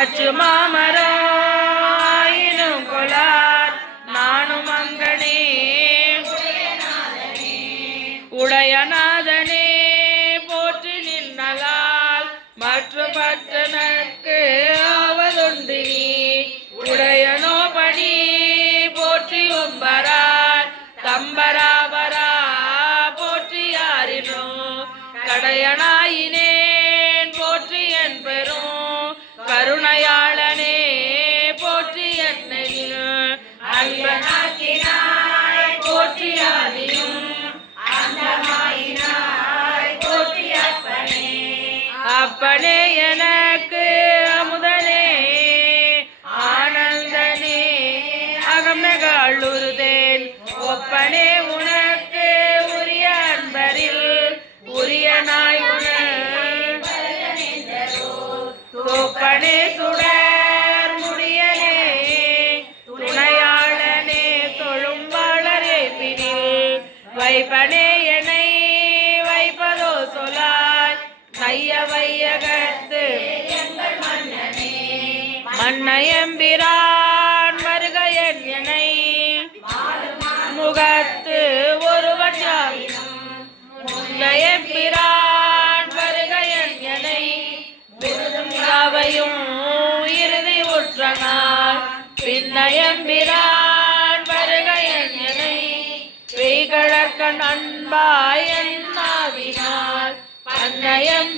நச்சு மாமராயினும் கொலார் நானும் அங்கனே உடையநாதனே போற்றி நின்னலால். மற்ற பட்டனக்கு ஆவதுண்டு நீ. உடையனோ படி போற்றி ஒம்பரார் தம்பராபரா போற்றி யாரினோ. கடையனாயினே அப்பனே எனக்கு அமுதனே ஆனந்தனே அகமகாளுருதேன். ஒப்பனே உனக்கு உரிய அன்பரில் உரிய நாய் தோப்பனே சுடர் முடியனே துணையாளனே தொழும்பாளரே பிடில் வைப்பனே என்னை வைப்பதோ சொலாய் கைய வையகத்து மன்னையம்பிரான் வருக என் என்னை முகத்து ஒருவன் முன்னையம்பிரான் வருக என் என்னை யாவையும் இறுதி உற்றனார். பின்னயம்பிரான் வருக என் என்னை பெய்கழக்கன் அன்பாய் என்னாவினார் பன்னயம்